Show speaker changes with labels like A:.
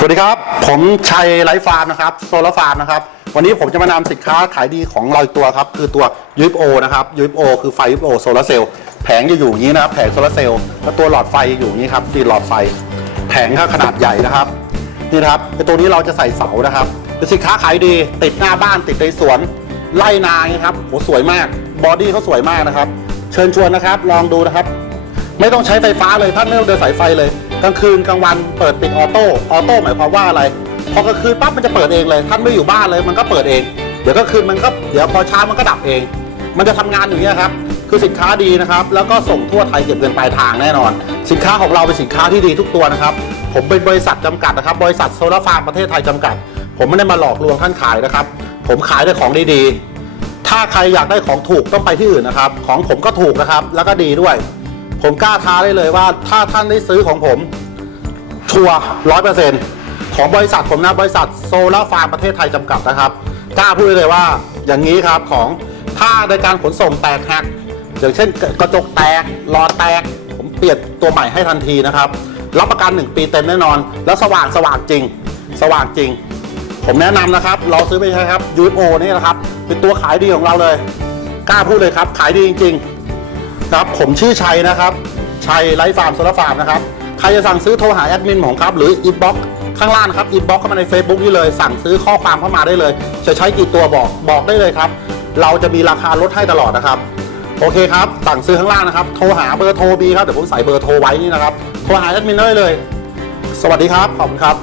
A: สวัสดีครับ ผมชัยไลฟ์ฟาร์มนะครับโซลาฟาร์มนะครับ วันนี้ผมจะมานำสินค้าขายดีของเราอีกตัวครับ คือตัว UFO นะครับ UFO คือไฟ UFO โซลาเซลล์แผงจะอยู่อย่างนี้นะครับ แผงโซลาเซลล์แล้วตัวหลอดไฟอยู่อย่างนี้ครับตีหลอดไฟ แผงก็ขนาดใหญ่นะครับ นี่นะครับไอตัวนี้เราจะใส่เสานะครับเป็นสินค้าขายดี ติดหน้าบ้านติดในสวนไล่นางนี้ครับโหสวยมากบอดี้เขาสวยมากนะครับ เชิญชวนนะครับ ลองดูนะครับ ไม่ต้องใช้ไฟฟ้าเลยท่านไม่ต้องเดินสายไฟเลย กลางคืนกลางวันเปิดปิดออโต้ออโต้หมายความว่าอะไรพอกลางคืนปั๊บมันจะเปิดเองเลยท่านไม่อยู่บ้านเลยมันก็เปิดเอง เดี๋ยวก็คืนมันก็เดี๋ยวพอเช้ามันก็ดับเอง มันจะทำงานอย่างนี้ยครับคือสินค้าดีนะครับ แล้วก็ส่งทั่วไทยเก็บเงินปลายทางแน่นอน สินค้าของเราเป็นสินค้าที่ดีทุกตัวนะครับ ผมเป็นบริษัทจำกัดนะครับ บริษัทโซลาฟาร์มประเทศไทยจำกัด ผมไม่ได้มาหลอกลวงท่านขายนะครับ ผมขายได้ของดีๆ ถ้าใครอยากได้ของถูกต้องไปที่อื่นนะครับ ของผมก็ถูกนะครับ แล้วก็ดีด้วย ผมกล้าท้าได้เลยว่า ถ้าท่านได้ซื้อของผมชัวร้อยเปอร์เซ็นต์ของบริษัทผมนะบริษัทโซลาร์ฟาร์มประเทศไทยจำกัดนะครับ กล้าพูดได้เลยว่าอย่างนี้ครับของถ้าในการขนส่งแตกหักอย่างเช่นกระจกแตกหลอดแตก ผมเปลี่ยนตัวใหม่ให้ทันทีนะครับรับประกัน 1 ปีเต็มแน่นอน แล้วสว่างสว่างจริง สว่างจริง ผมแนะนำนะครับ เราซื้อไปใช้ครับ UFO นี่นะครับ เป็นตัวขายดีของเราเลย กล้าพูดเลยครับ ขายดีจริง ๆ ครับผมชื่อชัยนะครับ ชัยไลฟ์ฟาร์มโซลาฟาร์มนะครับ ใครจะสั่งซื้อโทรหาแอดมินผมครับ หรืออินบ็อกข้างล่างครับอินบ็อกเข้ามาใน Facebook นี่เลยสั่งซื้อข้อความเข้ามาได้เลย จะใช้กี่ตัวบอกบอกได้เลยครับ เราจะมีราคาลดให้ตลอดนะครับ โอเคครับ สั่งซื้อข้างล่างนะครับ โทรหาเบอร์โทรบีครับเดี๋ยวผมใส่เบอร์โทรไว้นี่นะครับโทรหาแอดมินได้เลย สวัสดีครับขอบคุณครับ